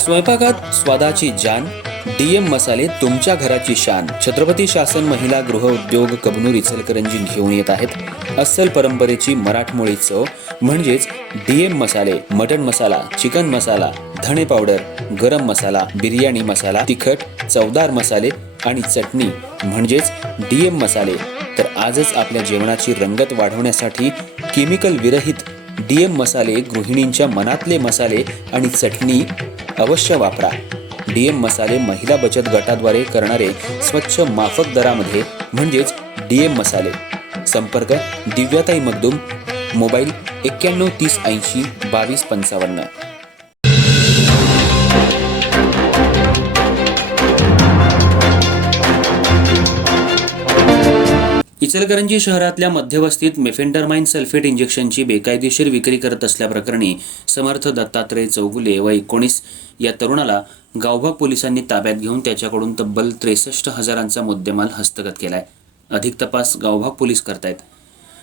स्वयंपाकात स्वादाची जान, डीएम मसाले तुमच्या घराची शान. छत्रपती शासन महिला गृह उद्योग कबनूर इचलकरंजी घेऊन येत आहेत अस्सल परंपरेची मराठमोळी चव म्हणजेच डीएम मसाले. मटन मसाला, चिकन मसाला, धणे पावडर, गरम मसाला, बिर्याणी मसाला, तिखट चवदार मसाले आणि चटणी म्हणजेच डीएम मसाले. तर आजच आपल्या जेवणाची रंगत वाढवण्यासाठी केमिकल विरहित डीएम मसाले, गृहिणींच्या मनातले मसाले आणि चटणी अवश्य वापरा. डीएम मसाले महिला बचत गटाद्वारे करणारे स्वच्छ माफक दरामध्ये म्हणजेच डीएम मसाले. संपर्क दिव्याताई मगदूम, मोबाईल 91 30 80 22 55. इचलकरंजी शहरातल्या मध्यवस्तीत मेफेंटरमाइन सल्फेट इंजेक्शनची बेकायदेशीर विक्री करत असल्याप्रकरणी समर्थ दत्तात्रय चौगुले व 19 या तरुणाला गावभाग पोलिसांनी ताब्यात घेऊन त्याच्याकडून तब्बल 63,000चा मुद्देमाल हस्तगत केलाय. अधिक तपास गावभाग पोलीस करतायत.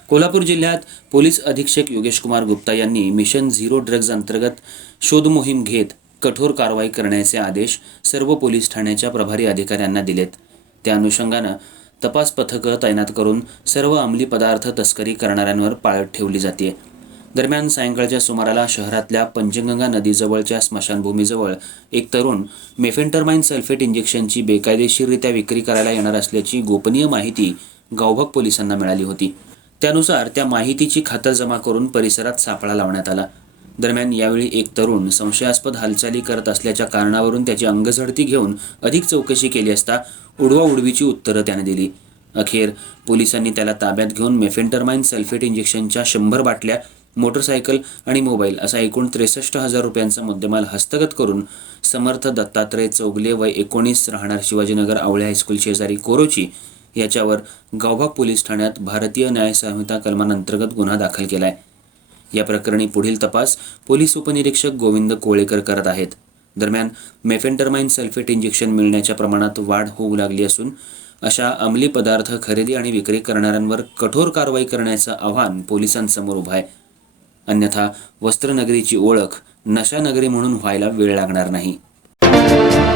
कोल्हापूर जिल्ह्यात पोलीस अधीक्षक योगेश कुमार गुप्ता यांनी मिशन झिरो ड्रग्ज अंतर्गत शोध मोहीम घेत कठोर कारवाई करण्याचे आदेश सर्व पोलीस ठाण्याच्या प्रभारी अधिकाऱ्यांना दिलेत. त्या अनुषंगानं तपास पथकं तैनात करून सर्व अंमली पदार्थ तस्करी करणाऱ्यांवर पाळत ठेवली जाते. दरम्यान सायंकाळच्या सुमाराला शहरातल्या पंचगंगा नदीजवळच्या स्मशानभूमीजवळ एक तरुण मेफेंटरमाइन सल्फेट इंजेक्शनची बेकायदेशीररित्या विक्री करायला येणार असल्याची गोपनीय माहिती गावभाग पोलिसांना मिळाली होती. त्यानुसार त्या माहितीची खातरजमा करून परिसरात सापळा लावण्यात आला. दरम्यान यावेळी एक तरुण संशयास्पद हालचाली करत असल्याच्या कारणावरून त्याची अंगझडती घेऊन अधिक चौकशी केली असता उडवाउडवीची उत्तरं त्याने दिली. अखेर पोलिसांनी त्याला ताब्यात घेऊन मेफेंटरमाइन सल्फेट इंजेक्शनच्या 100 बाटल्या, मोटरसायकल आणि मोबाईल असा एकूण 63,000 रुपयांचा मुद्देमाल हस्तगत करून समर्थ दत्तात्रय चौगले वय 19 राहणार शिवाजीनगर आवळे हायस्कूल शेजारी कोरोची याच्यावर गावभाग पोलीस ठाण्यात भारतीय न्याय संहिता कलमांतर्गत गुन्हा दाखल केलाय. या प्रकरणी पुढील तपास पोलीस उपनिरीक्षक गोविंद कोळेकर करत आहेत. दरम्यान मेफेंटरमाइन सल्फेट इंजेक्शन मिळण्याच्या प्रमाणात वाढ होऊ लागली असून अशा अंमली पदार्थ खरेदी आणि विक्री करणाऱ्यांवर कठोर कारवाई करण्याचं आव्हान पोलिसांसमोर उभं आहे. अन्यथा वस्त्रनगरीची ओळख नशानगरी म्हणून व्हायला वेळ लागणार नाही.